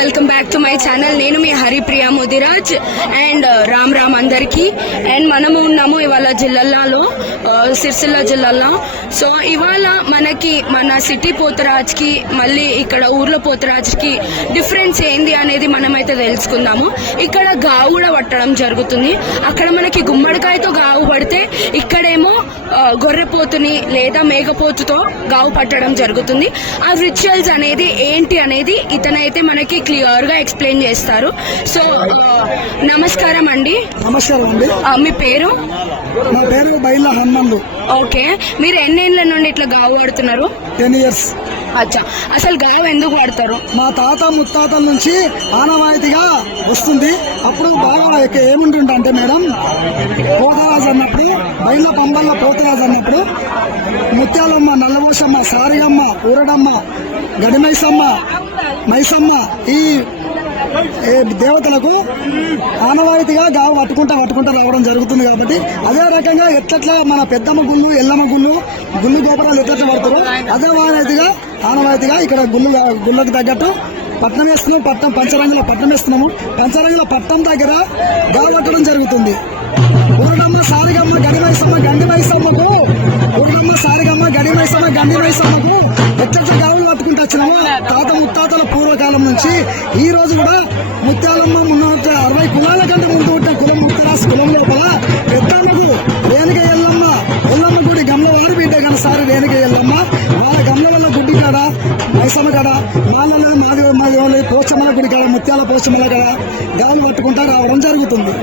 Welcome back to my channel. నేను మీ Haripriya Mudiraj and Ram అందరికి. And మనము ఉన్నాము ఇవాళ జిల్లాలో, సిరిసిల్ల జిల్లాలో. సో ఇవాళ మనకి మన సిటీ పోతరాజ్కి మళ్ళీ ఇక్కడ ఊర్లో పోతరాజ్కి డిఫరెన్స్ ఏంది అనేది మనమైతే తెలుసుకుందాము. ఇక్కడ గావు కూడా పట్టడం జరుగుతుంది. అక్కడ మనకి గుమ్మడికాయతో గావు పడితే ఇక్కడేమో గొర్రెపోతుని లేదా మేకపోతుతో గావు పట్టడం జరుగుతుంది. ఆ రిచువల్స్ అనేది ఏంటి అనేది ఇతనైతే మనకి క్లియర్ గా ఎక్స్ప్లెయిన్ చేస్తారు. సో నమస్కారం అండి. నమస్కారం అండి. మీ పేరు? నా పేరు బైళ్ళ హనుమంతు. ఓకే, మీరు ఎన్నేళ్ల నుండి ఇట్లా గావు పడుతున్నారు? 10 years. అచ్చా, అసలు గావు ఎందుకు పడతారు? మా తాత ముత్తాతల నుంచి ఆనవాయితీగా వస్తుంది. అప్పుడు బాగా ఏముంటుంటే అంటే మేడం, పోతరాజు అన్నప్పుడు బైళ్ళ పంబల్ల పోతరాజు అన్నప్పుడు ముత్యాలమ్మ, నల్లమోసమ్మ, సారిగమ్మ, ఊరడమ్మ, గడిమైసమ్మ, మైసమ్మ ఈ దేవతలకు ఆనవాయితీగా గావు పట్టుకుంటా రావడం జరుగుతుంది. కాబట్టి అదే రకంగా ఎట్లా మన పెద్దమ్మ గుళ్ళు, ఎల్లమ్మ గుళ్ళు గోపురాలు ఎట్లా పడతారో అదే ఆనవాయితీగా ఇక్కడ గుళ్ళకు తగ్గట్టు పట్నం వేస్తున్నాం. పంచరంగుల పట్నం వేస్తున్నాము. పంచరంగుల పట్నం దగ్గర గావు పట్టడం జరుగుతుంది. ఊరడమ్మ, సారిగమ్మ, గండిమైసమ్మకు ఊరడమ్మ, సారిగమ్మ, గండిమైసమ్మకు ఎట్లా గావులు పట్టుకుంటూ వచ్చినాము తాత ముత్తాతల పూర్వకాలం నుంచి. ఈ రోజు కూడా ముత్యాలమ్మ 360 కులాల కంటే ముందు పుట్టిన కులం ముత్యాల కులం లోపల పెద్దమ్మకు రేణుక ఎల్లమ్మ గుడి గమ్ల వారి బిడ్డ కానీ సారి రేణుక ఎల్లమ్మ వాళ్ళ గమ్ల వల్ల గుడ్డి కాడ, మైసమ్మ కాడ, మాది పోచమ్మల గుడి కాడ, ముత్యాల పోచమ్మల కాడ గావులు పట్టుకుంటా రావడం జరుగుతుంది.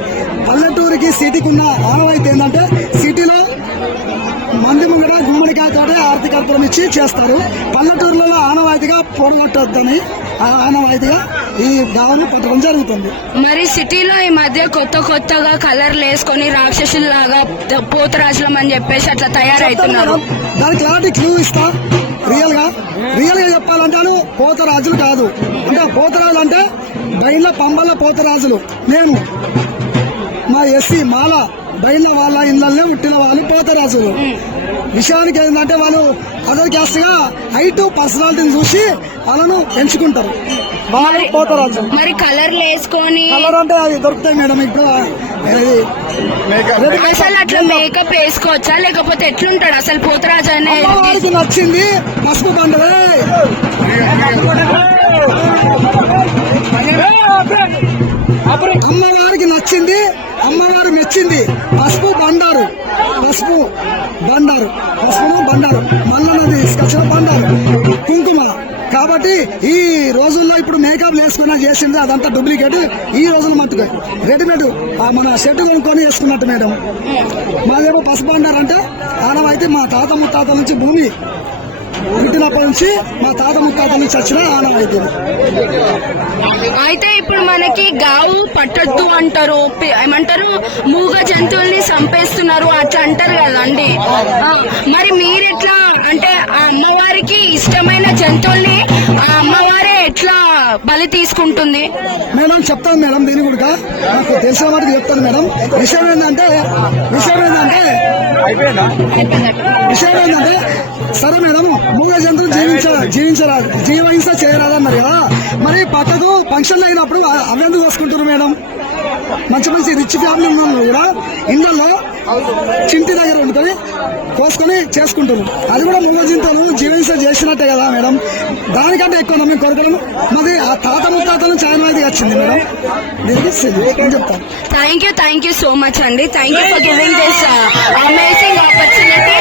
పల్లెటూరికి సిటీకి ఉన్న ఆనవాయితీ ఏంటంటే సిటీలో మంది ముంగడ గుమ్మడికాయతో ఆర్థికర్పణం ఇచ్చి చేస్తారు. పల్లెటూరులలో ఆనవాయితీగా పోగొట్టొద్దని ఆనవాయితీగా ఈ గావును పట్టడం జరుగుతుంది. మరి సిటీలో ఈ మధ్య కొత్తగా కలర్లు వేసుకొని రాక్షసుల్లాగా పోతరాజులం అని చెప్పేసి అట్లా తయారవుతున్నారు. దానికి లాంటి క్లూ ఇస్తా. రియల్ గా చెప్పాలంటే పోతరాజులు కాదు. అంటే పోతరాజులు అంటే బయళ్ళ పంబల పోతరాజులు. నేను మా ఎస్సీ మాల బయళ్ళ వాళ్ళ ఇళ్లనే పుట్టిన వాళ్ళు పోతరాజులు. విషయానికి ఏంటంటే వాళ్ళు అదర్ క్యాస్ట్ గా హైట్, పర్సనాలిటీని చూసి వాళ్ళను ఎంచుకుంటారు. వాళ్ళు పోతరాజు. మరి కలర్లు వేసుకొని కలర్ అంటే అది దొరుకుతాయి మేడం. ఇప్పుడు అసలు అట్లా మేకప్ వేసుకోవచ్చా లేకపోతే ఎట్లుంటాడు అసలు పోతరాజు అనేది? నచ్చింది పసుపు బండలే. అమ్మవారికి నచ్చింది, అమ్మవారు మెచ్చింది పసుపును బండారు మల్లన్నది తీసుకొచ్చిన బండారు కుంకుమ. కాబట్టి ఈ రోజుల్లో ఇప్పుడు మేకప్ వేసుకున్నా చేసింది అదంతా డూప్లికేట్. ఈ రోజులు మట్టుగా రెడీమేడ్ మన షర్ట్ కొనుక్కొని వేసుకున్నట్టు మేడం. మాదేమో పసుపు బండారు అంటే ఆనవాయితీ మా తాత ముత్తాతల నుంచి భూమి పుట్టినప్పటి నుంచి మా తాత ముత్తాతల నుంచి వచ్చిన ఆనవాయితీ. అయితే ఇప్పుడు మనకి గావు పట్టొద్దు అంటారు, ఏమంటారు మూగ జంతువుల్ని చంపేస్తున్నారు అట్లా అంటారు కదండి. మరి మీరెట్లా అంటే ఆ అమ్మవారికి ఇష్టమైన జంతువుల్ని ఆ అమ్మవారే ఎట్లా బలి తీసుకుంటుంది? మేడం చెప్తాను మేడం, దీని కూడా నాకు తెలిసిన వాటికి చెప్తాను మేడం. విషయం ఏంటంటే సరే మేడం, మూగ జంతువులు జీవహింస చేయరాదన్నారు కదా. మరి పక్కకు ఫంక్షన్లు అయినప్పుడు అవెందుకు వసుకుంటారు మేడం? మంచి రిచ్ ఫ్యామిలీ ఉన్న కూడా ఇళ్లలో చింటి దగ్గర వండుకొని కోసుకొని చేసుకుంటారు. అది కూడా మూగ జంతువులు జీవహింస చేసినట్టే కదా మేడం. దానికంటే ఎక్కువ మేము కోరుకోవడం మరి ఆ తాత ముత్తాతలు చాయనవాయితీ వచ్చింది మేడం. నేను చెప్తాను. థ్యాంక్ యూ సో మచ్ అండి. Thank you for giving this amazing opportunity.